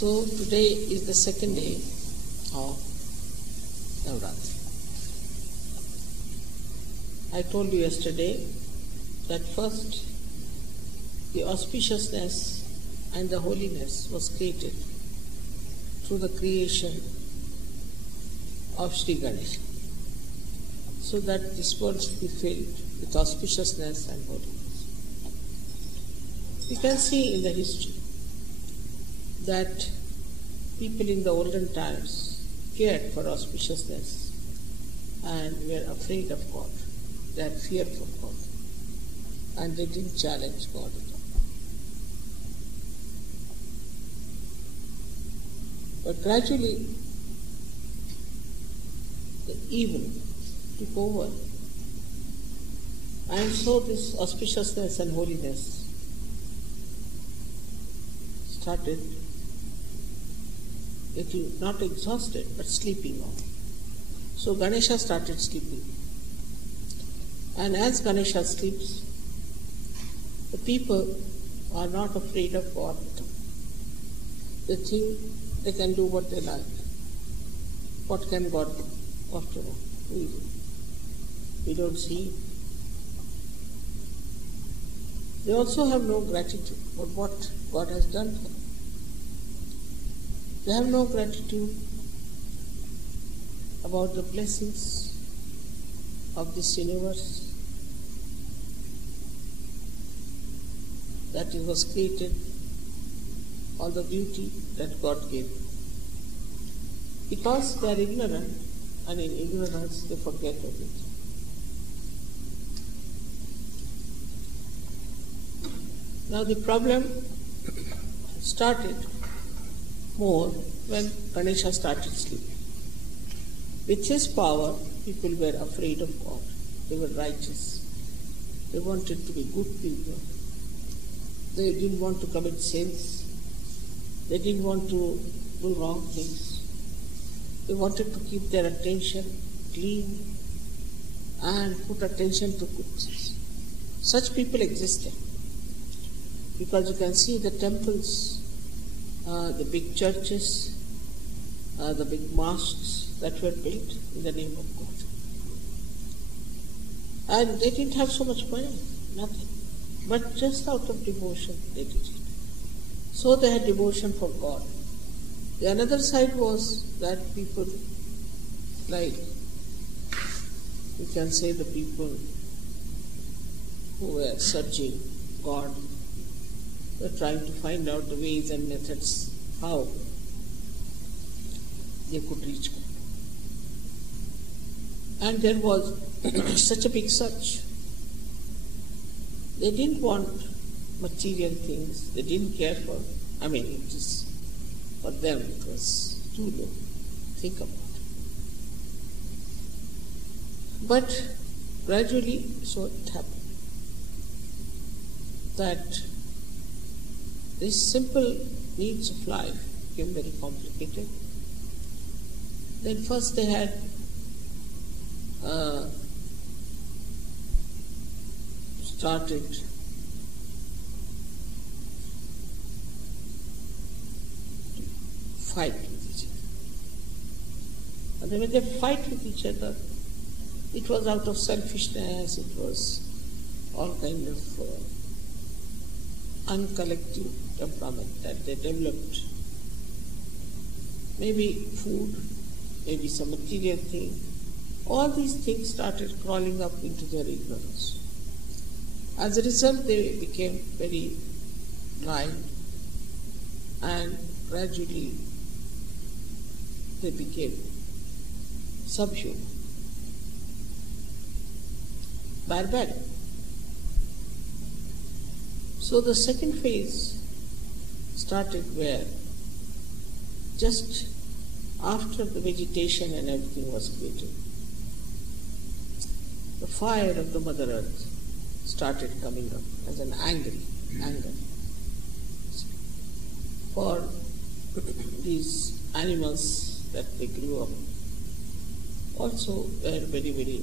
So today is the second day of Navaratri. I told you yesterday that first the auspiciousness and the holiness was created through the creation of Sri Ganesha, so that this world should be filled with auspiciousness and holiness. We can see in the history that people in the olden times cared for auspiciousness and were afraid of God. They had fear for God, and they didn't challenge God at all. But gradually, the evil took over, and so this auspiciousness and holiness started getting not exhausted but sleeping on. So Ganesha started sleeping. And as Ganesha sleeps, the people are not afraid of God. They think they can do what they like. What can God do? After all, we don't see Him. They also have no gratitude for what God has done for them. They have no gratitude about the blessings of this universe, that it was created, all the beauty that God gave. Because they are ignorant, and in ignorance they forget everything. Now the problem started more when Ganesha started sleeping. With his power, people were afraid of God. They were righteous. They wanted to be good people. They didn't want to commit sins. They didn't want to do wrong things. They wanted to keep their attention clean and put attention to good things. Such people existed. Because you can see the temples, the big churches, the big mosques that were built in the name of God. And they didn't have so much money, nothing. But just out of devotion they did it. So they had devotion for God. The another side was that people, like you can say the people who were searching God, were trying to find out the ways and methods how they could reach God. And there was such a big search. They didn't want material things. They didn't care for, it is, for them it was too low. Think about it. But gradually, so it happened that these simple needs of life became very complicated. Then first they had started to fight with each other. And then when they fight with each other, it was out of selfishness, it was all kind of uncollective temperament that they developed. Maybe food, maybe some material thing. All these things started crawling up into their ignorance. As a result, they became very blind, and gradually they became subhuman, barbaric. So the second phase started where just after the vegetation and everything was created, the fire of the Mother Earth started coming up as an anger for these animals that they grew up. Also were very, very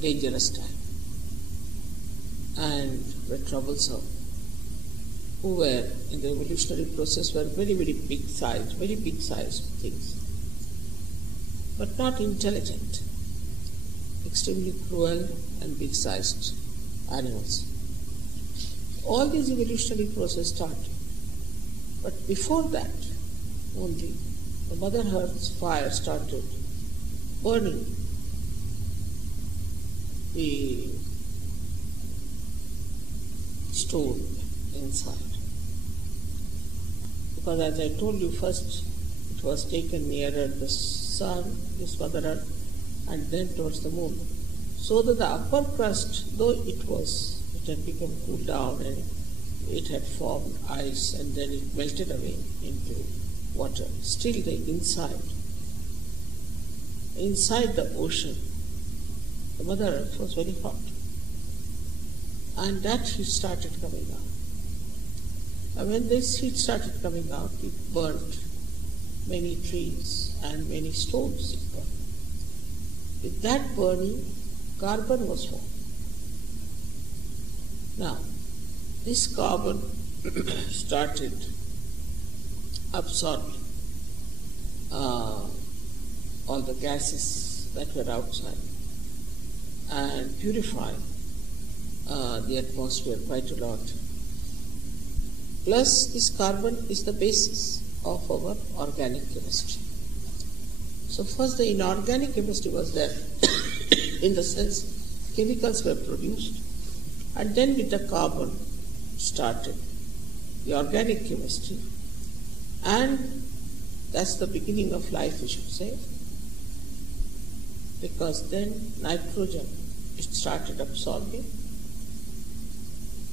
dangerous time and were troublesome. who were in the evolutionary process were very, very big sized things, but not intelligent, extremely cruel and big sized animals. All these evolutionary process started. But before that, only the Mother Earth's fire started burning the stone inside. Because as I told you, first it was taken nearer the sun, this Mother Earth, and then towards the moon. So that the upper crust, though it had become cooled down and it had formed ice and then it melted away into water, still the inside the ocean, the Mother Earth was very hot. And that heat started coming out. And when this heat started coming out, it burnt many trees and many stones. It burned. With that burning, carbon was formed. Now, this carbon started absorbing all the gases that were outside and purifying the atmosphere quite a lot. Plus, this carbon is the basis of our organic chemistry. So first the inorganic chemistry was there, in the sense chemicals were produced, and then with the carbon started the organic chemistry, and that's the beginning of life, we should say, because then nitrogen it started absorbing,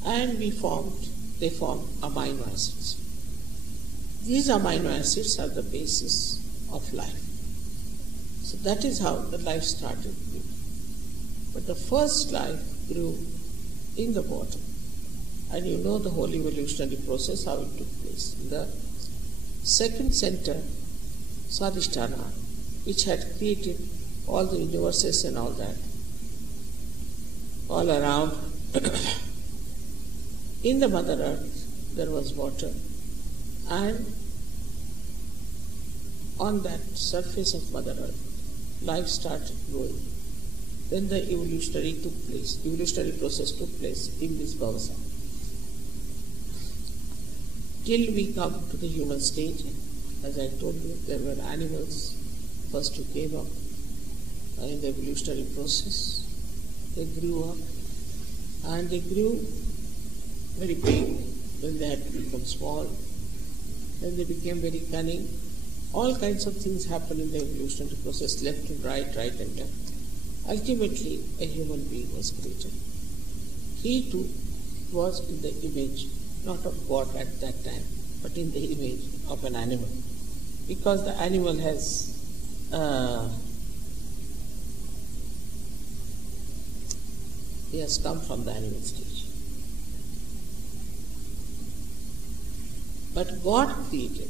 and they formed amino acids. These amino acids are the basis of life. So that is how the life started. But the first life grew in the bottom. And you know the whole evolutionary process, how it took place. In the second center, Swadhisthana, which had created all the universes and all that, all around, in the Mother Earth there was water, and on that surface of Mother Earth, life started growing. Then the evolutionary process took place in this Bhavasa. Till we come to the human stage, as I told you, there were animals first who came up in the evolutionary process. They grew up, and they grew very big, then they had to become small, then they became very cunning. All kinds of things happen in the evolutionary process, left and right and left. Ultimately, a human being was created. He too was in the image, not of God at that time, but in the image of an animal. Because the animal has he has come from the animal stage. But God created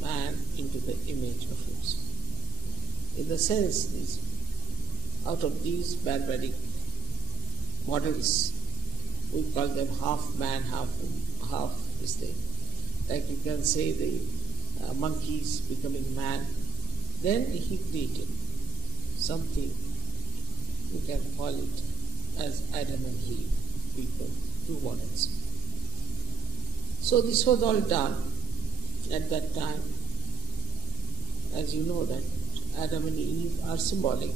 man into the image of himself. In the sense, out of these barbaric models, we call them half man, half this thing. Like you can say the monkeys becoming man. Then he created something, we can call it as Adam and Eve, people, two models. So this was all done at that time. As you know that Adam and Eve are symbolic,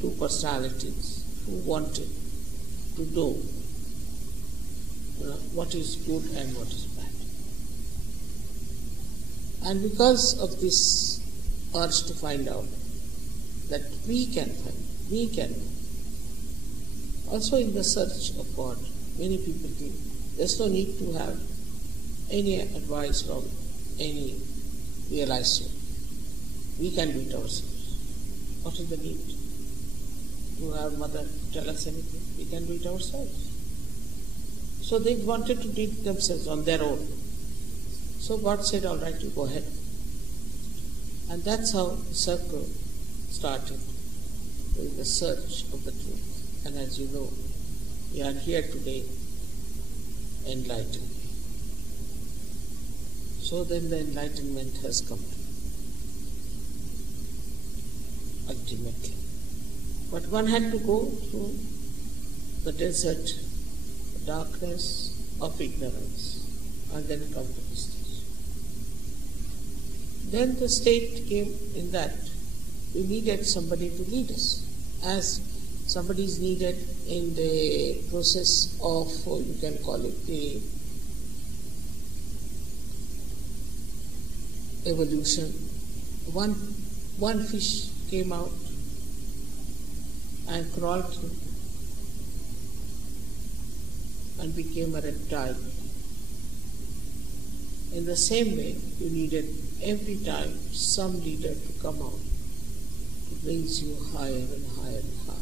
two personalities who wanted to know what is good and what is bad. And because of this urge to find out that we can know. Also in the search of God, many people think there's no need to have any advice from any realized soul. We can do it ourselves. What is the need to have mother tell us anything? We can do it ourselves. So they wanted to do it themselves on their own. So God said, all right, you go ahead. And that's how the circle started, with the search of the truth. And as you know, we are here today enlighten me. So then the enlightenment has come to me, ultimately. But one had to go through the desert, the darkness of ignorance, and then come to this stage. Then the state came in that we needed somebody to lead us, as somebody is needed in the process of, you can call it the evolution. One fish came out and crawled through and became a reptile. In the same way, you needed every time some leader to come out to raise you higher and higher and higher.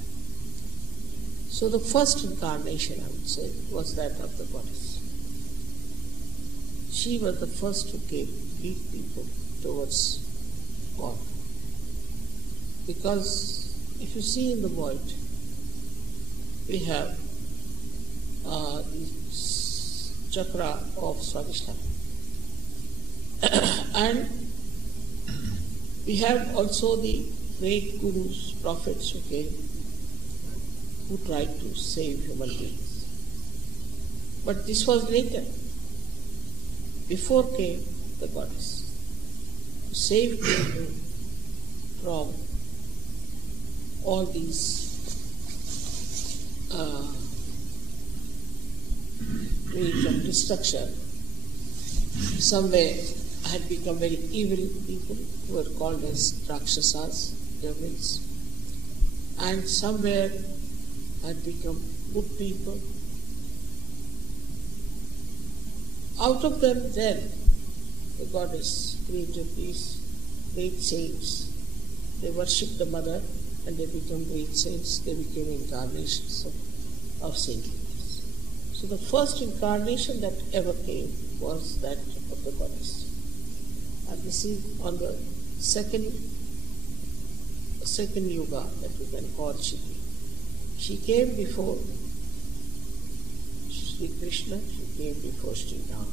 So the first incarnation, I would say, was that of the goddess. She was the first who came to lead people towards God. Because if you see in the world, we have the chakra of Swadhisthana. And we have also the great gurus, prophets who came, who tried to save human beings. But this was later. Before came the goddess, to save people from all these ways of destruction. Somewhere had become very evil people who were called as Rakshasas, devils, and somewhere had become good people. Out of them then the goddess created these great saints. They worshipped the mother and they became great saints. They became incarnations of saintliness. So the first incarnation that ever came was that of the goddess. And this is on the second yuga that we can call Shikti. She came before Sri Krishna, she came before Sri Ram,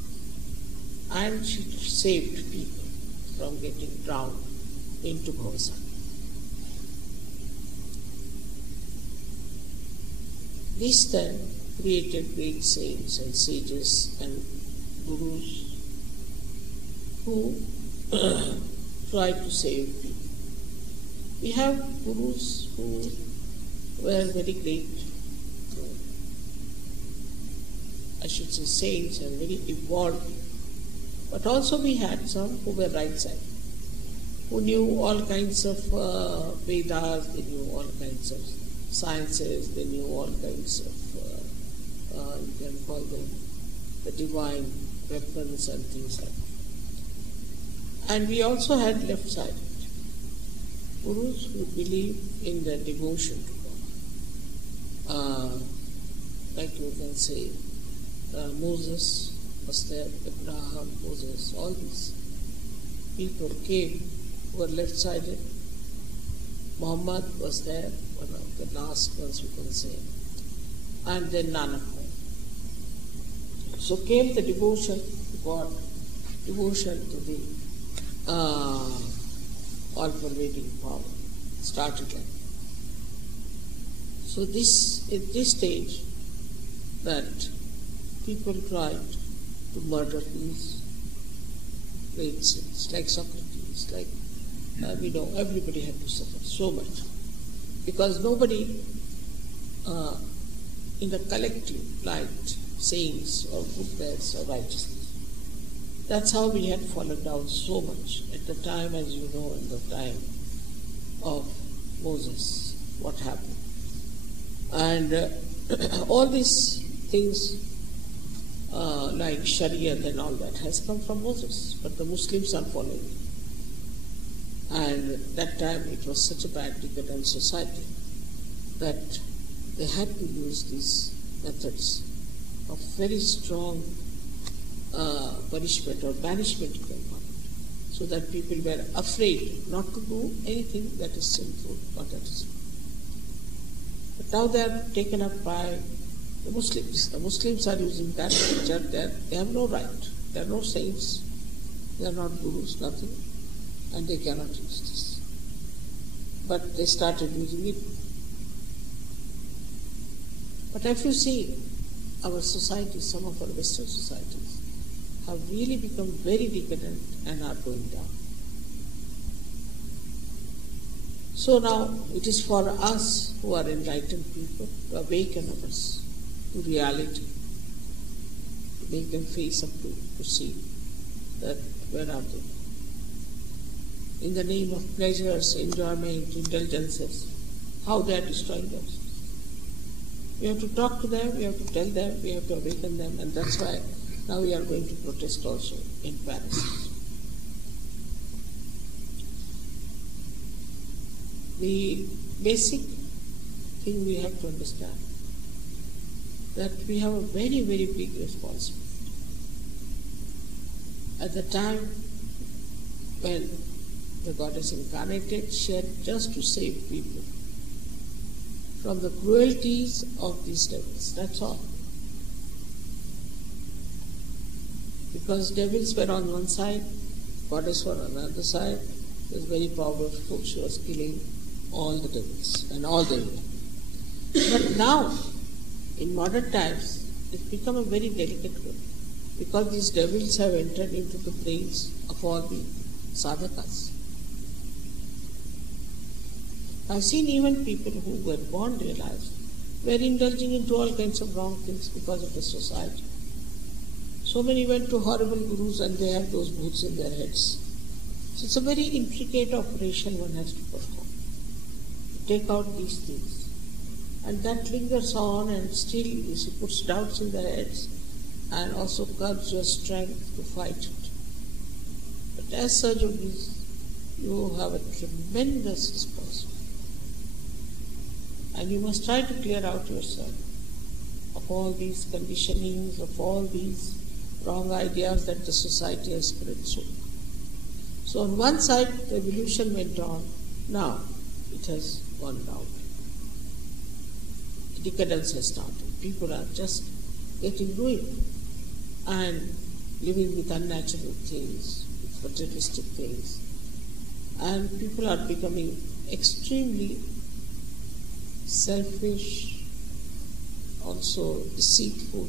and she saved people from getting drowned into Bhavasagar. This then created great saints and sages and gurus who tried to save people. We have gurus who were very great, I should say saints and very evolved. But also we had some who were right-sided, who knew all kinds of Vedas, they knew all kinds of sciences, they knew all kinds of, you can call them the divine weapons and things like that. And we also had left-sided gurus who believed in the devotion to God. Like you can say, Moses was there, Abraham, Moses, all these people came who were left-sided. Muhammad was there, one of the last ones you can say, and then Nanak. So came the devotion to God, devotion to the all-pervading power, started like that. So this, at this stage, that people tried to murder these great saints, like Socrates, like, we know everybody had to suffer so much. Because nobody in the collective liked saints or goodness or righteousness. That's how we had fallen down so much at the time, as you know, in the time of Moses, what happened. And all these things like Sharia and all that has come from Moses, but the Muslims are following it. And at that time it was such a bad, decadent society that they had to use these methods of very strong punishment or banishment, you can call it, so that people were afraid not to do anything that is sinful or that is wrong. But now they are taken up by The Muslims are using that picture. They have no right. They are no saints. They are not gurus, nothing. And they cannot use this. But they started using it. But if you see our societies, some of our Western societies, have really become very decadent and are going down. So now it is for us who are enlightened people to awaken others to reality, to make them face up to see that where are they. In the name of pleasures, enjoyment, indulgences, how they are destroying themselves. We have to talk to them, we have to tell them, we have to awaken them, and that's why now we are going to protest also in Paris. The basic thing we have to understand that we have a very, very big responsibility. At the time when the goddess incarnated, she had just to save people from the cruelties of these devils. That's all. Because devils were on one side, goddess were on the other side. It was very powerful. She was killing all the devils and all the evil. But now, in modern times, it's become a very delicate one, because these devils have entered into the brains of all the sadhakas. I've seen even people who were born realized were indulging into all kinds of wrong things because of the society. So many went to horrible gurus and they have those bhoots in their heads. So it's a very intricate operation one has to perform, to take out these things. And that lingers on, and still she puts doubts in their heads and also curbs your strength to fight it. But as such of these, you have a tremendous responsibility. And you must try to clear out yourself of all these conditionings, of all these wrong ideas that the society has spread so. So on one side, the evolution went on. Now it has gone down. Decadence has started. People are just getting ruined and living with unnatural things, with materialistic things. And people are becoming extremely selfish, also deceitful,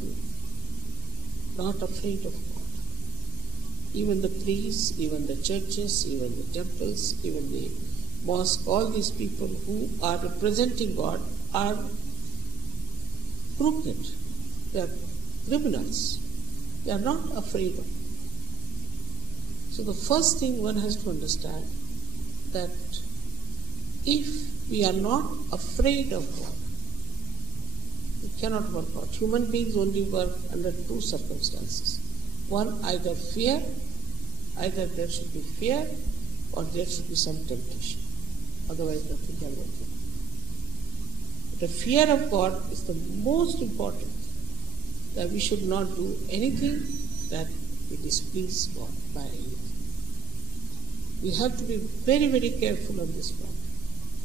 not afraid of God. Even the priests, even the churches, even the temples, even the mosque, all these people who are representing God are crooked. They are criminals. They are not afraid of. So the first thing one has to understand that if we are not afraid of God, we cannot work out. Human beings only work under two circumstances. One, either fear, either there should be fear or there should be some temptation. Otherwise nothing can work out. The fear of God is the most important thing, that we should not do anything that we displease God by anything. We have to be very, very careful on this one,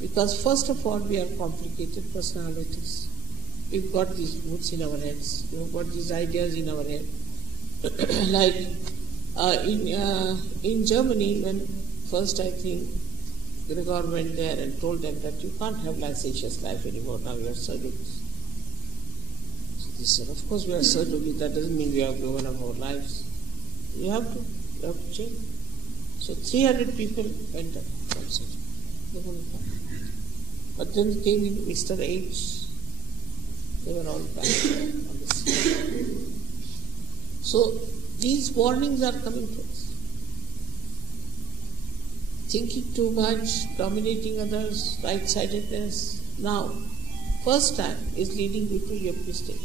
because first of all we are complicated personalities. We've got these moods in our heads, we've got these ideas in our head. Like in Germany, when first I think Gregor went there and told them that you can't have licentious life anymore, now you are surrogates. So they said, of course we are surrogates, that doesn't mean we have given up our lives. You have to change. So 300 people went up from surrogate. But then came in Mr. H, they were all back on the scene. So these warnings are coming to us. Thinking too much, dominating others, right-sidedness. Now, first time is leading you to yuppie state.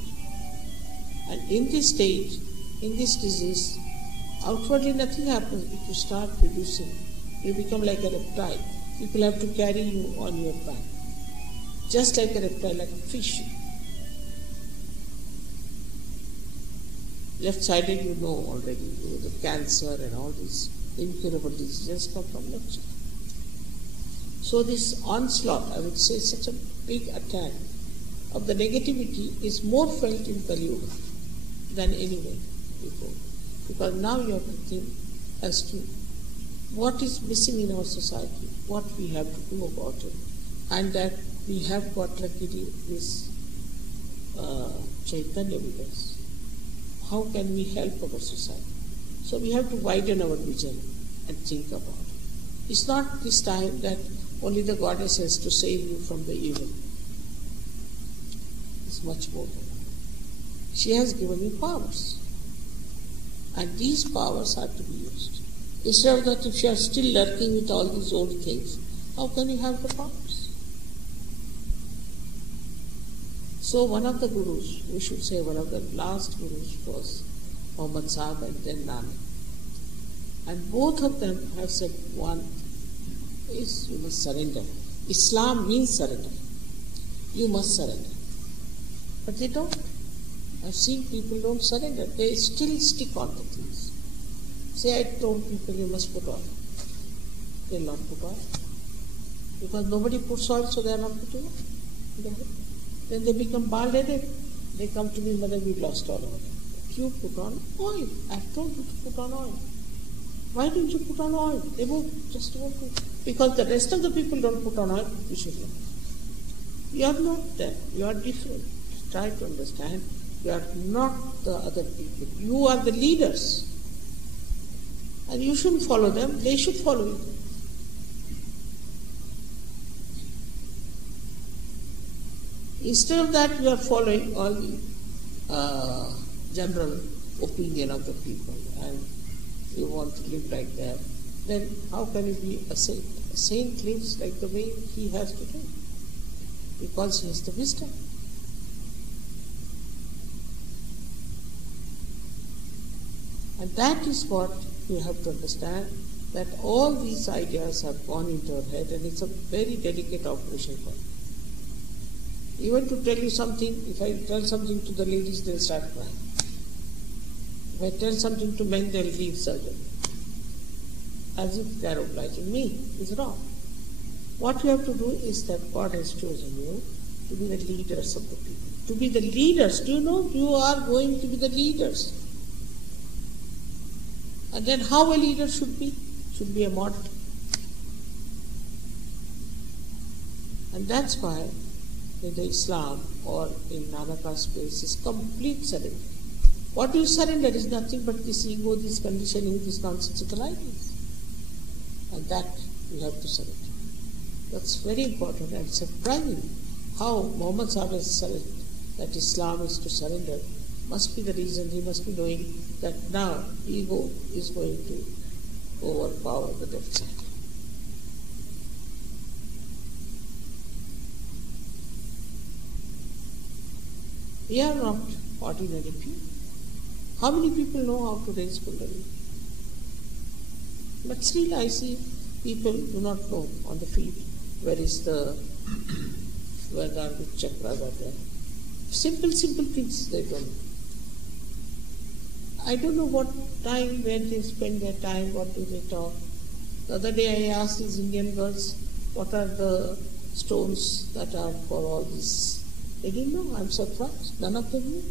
And in this stage, in this disease, outwardly nothing happens, but you start reducing. You become like a reptile. People have to carry you on your back. Just like a reptile, like a fish. Left-sided, you know already, the cancer and all these incurable diseases come from left side. So this onslaught, I would say, such a big attack of the negativity is more felt in Kali Yuga than anywhere before. Because now you have to think as to what is missing in our society, what we have to do about it, and that we have got luckily this Chaitanya with us. How can we help our society? So we have to widen our vision and think about it. It's not this time that only the goddess has to save you from the evil. It's much more than that. She has given you powers. And these powers are to be used. Instead of that, if you are still lurking with all these old things, how can you have the powers? So one of the gurus, we should say one of the last gurus was Muhammad Sahib and then Nanak. And both of them have said one is you must surrender. Islam means surrender. You must surrender. But they don't. I've seen people don't surrender. They still stick on the things. Say I told people you must put oil. They'll not put oil. Because nobody puts oil, so they are not putting oil. Then they become bald-headed. They come to me, mother, we lost all of it. You put on oil. I've told you to put on oil. Why don't you put on oil? They won't, just won't do. Because the rest of the people don't put on oil, you should not. You are not there. You are different. Try to understand. You are not the other people. You are the leaders. And you shouldn't follow them. They should follow you. Instead of that, you are following all the general opinion of the people and you want to live like that. Then how can you be a saint? A saint lives like the way he has to do. Because he has the wisdom. And that is what you have to understand, that all these ideas have gone into our head and it's a very delicate operation for you. Even to tell you something, if I tell something to the ladies, they'll start crying. If I tell something to men, they'll leave surgery. As if they are obliging me. It's wrong. What you have to do is that God has chosen you to be the leaders of the people. To be the leaders. Do you know you are going to be the leaders? And then how a leader should be? Should be a model. And that's why in the Islam or in Nanaka's space is complete surrender. What you surrender is nothing but this ego, this conditioning, this nonsensical ideas. And that you have to surrender. That's very important and surprising how Muhammad Sahib has surrendered, that Islam is to surrender. Must be the reason he must be knowing that now ego is going to overpower the left side. We are not ordinary people. How many people know how to raise Kundalini? But still I see people do not know on the field where are the chakras are there. Simple things they don't know. I don't know what time, when they spend their time, what do they talk. The other day I asked these Indian girls, what are the stones that are for all this? They didn't know. I'm surprised. None of them knew.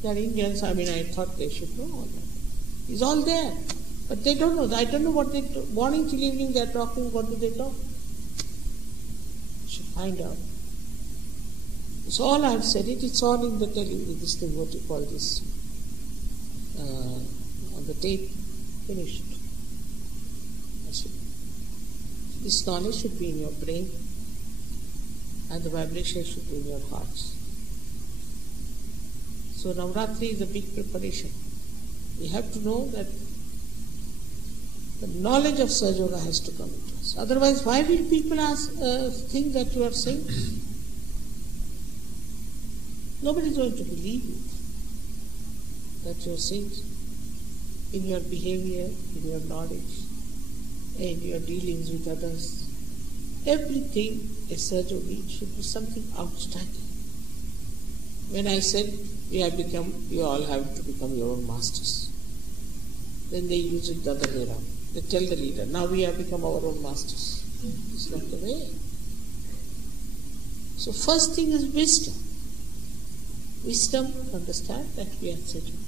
They are Indians. I thought they should know all that. It's all there. But they don't know. I don't know what they do. Morning till evening they are talking. What do they talk? You should find out. It's all I have said it. It's all in the this thing, what you call this, on the tape. Finished. This knowledge should be in your brain. And the vibration should be in your hearts. So Navaratri is a big preparation. We have to know that the knowledge of Sahaja Yoga has to come into us. Otherwise, why will people think that you are saints? Nobody is going to believe you that you are saints in your behavior, in your knowledge, in your dealings with others. Everything a Sahaja Yogi should be something outstanding. When I said you all have to become your own masters, then they use it the other way around. They tell the leader, now we have become our own masters. It's not the way. So first thing is wisdom. Wisdom to understand that we are certain.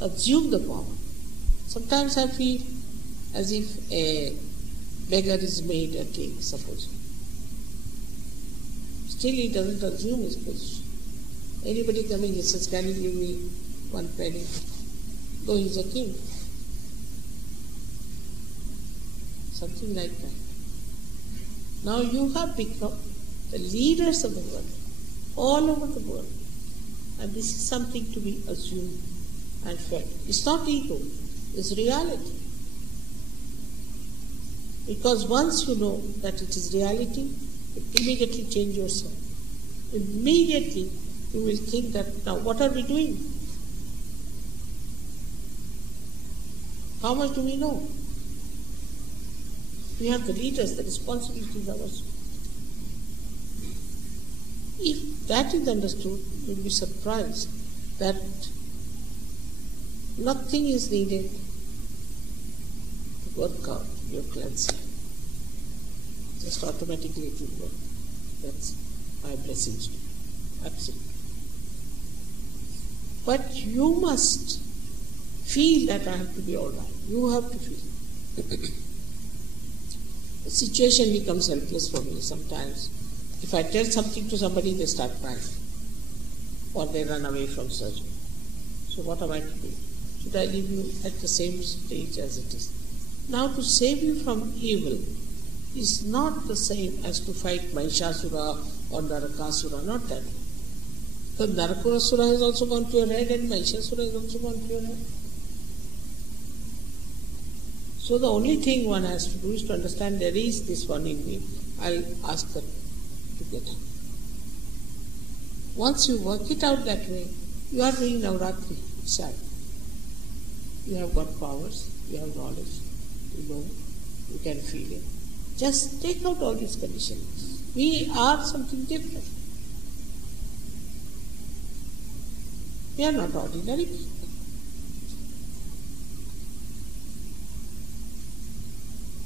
Assume the power. Sometimes I feel as if a beggar is made a king, suppose. Still he doesn't assume his position. Anybody coming, he says, can you give me 1 penny? Though he's a king. Something like that. Now you have become the leaders of the world, all over the world. And this is something to be assumed and felt. It's not ego, it's reality. Because once you know that it is reality, you immediately change yourself. Immediately you will think that, now what are we doing? How much do we know? We have the leaders, the responsibility is ours. If that is understood, you will be surprised that nothing is needed to work out your cleansing. Just automatically it will work. That's my blessings to you. Absolutely. But you must feel that I have to be all right. You have to feel. The situation becomes helpless for me sometimes. If I tell something to somebody, they start crying. Or they run away from surgery. So what am I to do? Should I leave you at the same stage as it is? Now to save you from evil is not the same as to fight Mahishasura or Narakasura, not that. Because Narakasura has also gone to your head and Mahishasura has also gone to your head. So the only thing one has to do is to understand there is this one in me. I'll ask that to get out. Once you work it out that way, you are doing Navaratri itself. You have got powers, you have knowledge, you know, you can feel it. Just take out all these conditions. We are something different. We are not ordinary people.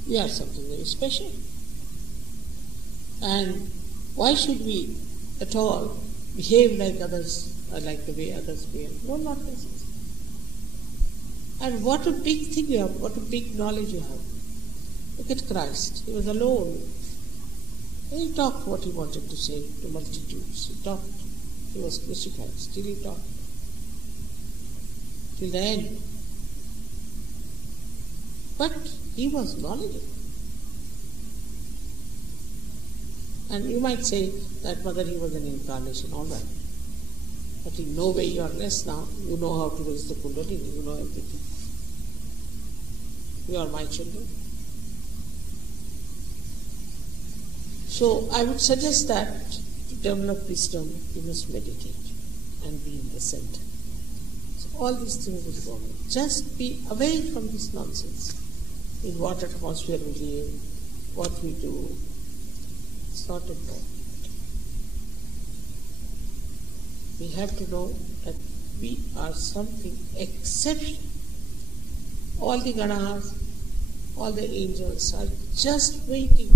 We are something very special. And why should we at all behave like others, or like the way others behave? No, not necessary. And what a big thing you have, what a big knowledge you have. Look at Christ. He was alone. He talked what he wanted to say to multitudes. He talked. He was crucified. Still he talked. Till the end. But he was knowledgeable. And you might say that whether he was an incarnation, all right. But in no way you are less now. You know how to raise the Kundalini. You know everything. You are my children. So I would suggest that to develop wisdom, you must meditate and be in the center. So all these things will go on. Just be away from this nonsense. In what atmosphere we live, what we do. It's not important. We have to know that we are something exceptional. All the Ganas, all the angels are just waiting